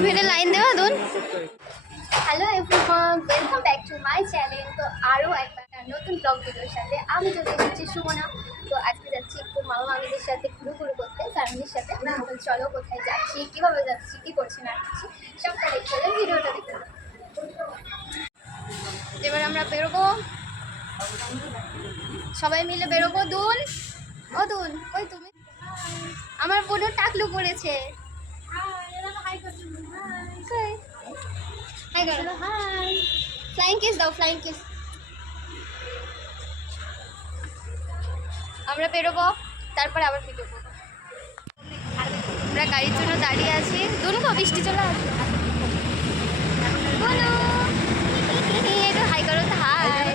তুমি এটা লাইন দেওয়া দুন hello everyone welcome back to my channel তো আরও একবার একটা নতুন ব্লগ ভিডিওর সাথে আমি চলে এসেছি সুমনা। তো আজকে যাচ্ছি একটু মামা মামিদের সাথে ঘুরু ঘুরু করতে ফ্যামিলির সাথে। তো চলো কোথায় যাচ্ছি কীভাবে যাচ্ছি কী করছি না করছি সবটা দেখতে হবে ভিডিওটা দেখতে হবে। এবার আমরা বেরোবো। সবাই মিলে বেরোবো দুন ও দুন ওই তুমি। আমার বোনও টাকলু করেছে। হাই করো হাই ফ্লাইং কিস দাও ফ্লাইং কিস আমরা বেরোবো তারপরে আবার করব। আমরা গাড়ির জন্য দাঁড়িয়ে আছি। তো বৃষ্টি চলে আসবে বলো একটু হাই করো তো হাই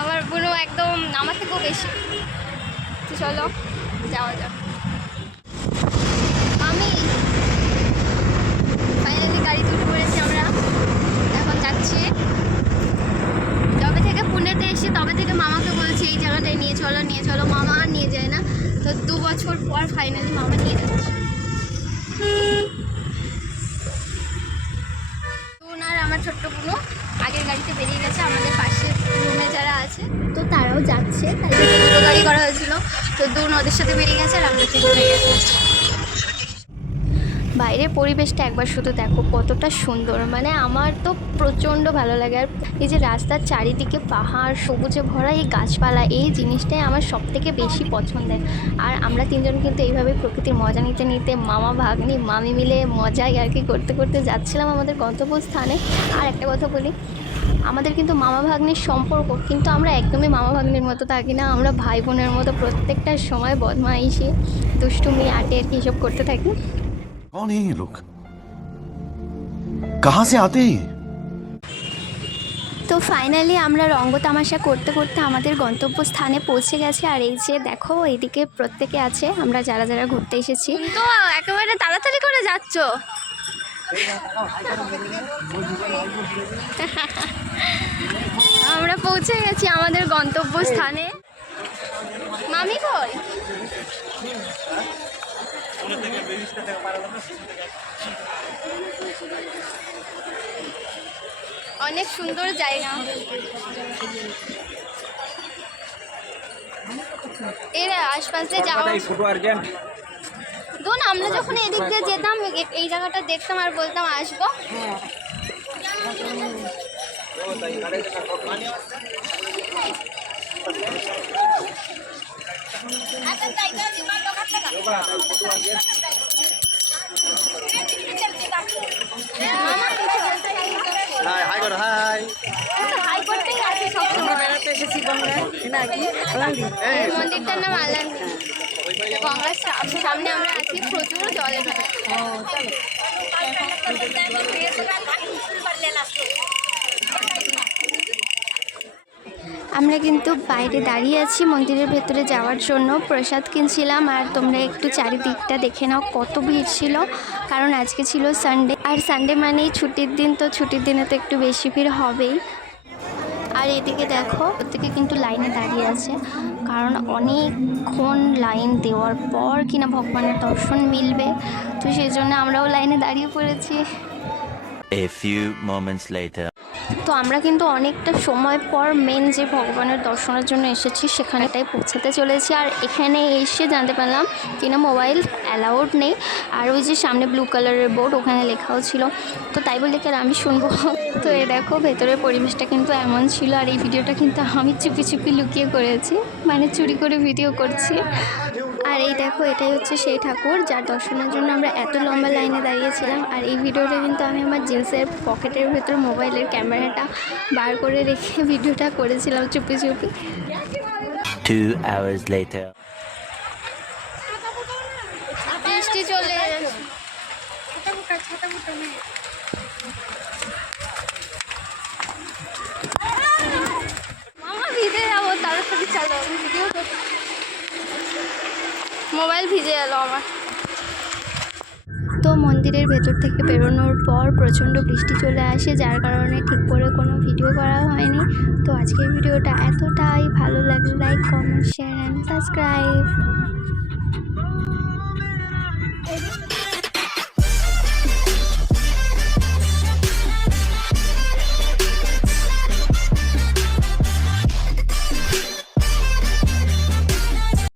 আমার বোনও একদম আমার থেকেও বেশি। চলো যাওয়া যাক আমি ফাইনালি গাড়ি তুলে পড়েছি আমরা এখন যাচ্ছি যবে থেকে পুনেতে এসে তবে থেকে মামাকে বলছি এই জায়গাটায় নিয়ে চলো নিয়ে চলো মামা আর নিয়ে যায় না তো দু বছর পর ফাইনালি মামা নিয়ে যাচ্ছে। আর আমার ছোট্ট বোনও আগের গাড়িতে বেরিয়ে গেছে, আমাদের পাশে রুমে যারা আছে, তো তারাও যাচ্ছে। তাই গাড়ি করা হয়েছিল। তো দুন ওদের সাথে বেরিয়ে গেছে আর আমরা ঠিক হয়ে গেছি। বাইরের পরিবেশটা একবার শুধু দেখো কতটা সুন্দর। মানে আমার তো প্রচণ্ড ভালো লাগে। আর এই যে রাস্তার চারিদিকে পাহাড়, সবুজে ভরা এই গাছপালা, এই জিনিসটাই আমার সব থেকে বেশি পছন্দের। আর আমরা তিনজন কিন্তু এইভাবে প্রকৃতির মজা নিতে নিতে মামা, ভাগ্নি, মামি মিলে মজাই আর কি করতে করতে যাচ্ছিলাম আমাদের গন্তব্যস্থানে। আর একটা কথা বলি, আমাদের কিন্তু মামা, ভাগ্নির সম্পর্ক কিন্তু আমরা একদমই মামা, ভাগ্নির মতো থাকি না। আমরা ভাই বোনের মতো প্রত্যেকটা সময় বদমাইশি, দুষ্টুমি আটে আর কি এসব করতে থাকি। कौन है ये लोग कहां से आते हैं ये? তো ফাইনালি আমরা রঙ্গ তামাশা করতে করতে আমাদের গন্তব্যস্থানে পৌঁছে গেছে আর এই যে দেখো এইদিকে প্রত্যেকে আছে আমরা যারা যারা ঘুরতে এসেছি তো একেবারে তাড়াতাড়ি করে যাচ্ছ আমরা পৌঁছে গেছি আমাদের গন্তব্যস্থানে মামি কই অনেক সুন্দর জায়গা এর আশপাশে যাওয়া ধরুন আমরা যখন এদিক দিয়ে যেতাম এই জায়গাটা দেখতাম আর বলতাম আসব মামা কিছু বলতে চাইছো? হাই হাই করো হাই তো হাই করতেই আছে সবসময় বেড়াতে এসেছি তোমরা নাকি আলান্দি এই মন্দিরটার নাম আলান্দি গঙ্গার সা- সামনে আমরা আছি প্রচুর জল এখানে আমরা কিন্তু বাইরে দাঁড়িয়ে আছি মন্দিরের ভেতরে যাওয়ার জন্য। প্রসাদ কিনছিলাম আর তোমরা একটু চারিদিকটা দেখে নাও, কত ভিড় ছিল। কারণ আজকে ছিল সানডে আর সানডে মানেই ছুটির দিন, তো ছুটির দিনে তো একটু বেশি ভিড় হবেই। আর এদিকে দেখো, প্রত্যেকে কিন্তু লাইনে দাঁড়িয়ে আছে। কারণ অনেকক্ষণ লাইন দেওয়ার পর কিনা ভগবানের দর্শন মিলবে। তো সেই জন্য আমরাও লাইনে দাঁড়িয়ে পড়েছি। A few moments later. তো আমরা কিন্তু অনেকটা সময় পর মেন যে ভগবানের দর্শনের জন্য এসেছি, সেখানেটাই পৌঁছাতে চলেছি। আর এখানে এসে জানতে পারলাম, কিনা মোবাইল অ্যালাউড নেই। আর ওই যে সামনে ব্লু কালারের বোর্ড ওখানে লেখাও ছিল। তো তাই বলে কি আর আমি শুনব? তো এ দেখো, ভেতরের পরিবেশটা কিন্তু এমন ছিল। আর এই ভিডিওটা কিন্তু আমি চুপি চুপি লুকিয়ে করেছি। মানে চুরি করে ভিডিও করছি। আর এই দেখো এটাই হচ্ছে সেই ঠাকুর যার দর্শনের জন্য আমরা এত লম্বা লাইনে দাঁড়িয়েছিলাম। আর এই ভিডিওটা কিন্তু আমি আমার জিন্সের পকেটের ভেতর মোবাইলের ক্যামেরাটা বার করে রেখে ভিডিওটা করেছিলাম চুপি চুপি। Two hours later. বৃষ্টি চলে মামা ভিজে যাব চলো। ভিডিও মোবাইল ভিজে গেল আমার। তো মন্দিরের ভেতর থেকে বেরোনোর পর প্রচণ্ড বৃষ্টি চলে আসে, যার কারণে ঠিক করে কোনো ভিডিও করা হয়নি। তো আজকের ভিডিওটা এতটাই। ভালো লাগলে like comment share and subscribe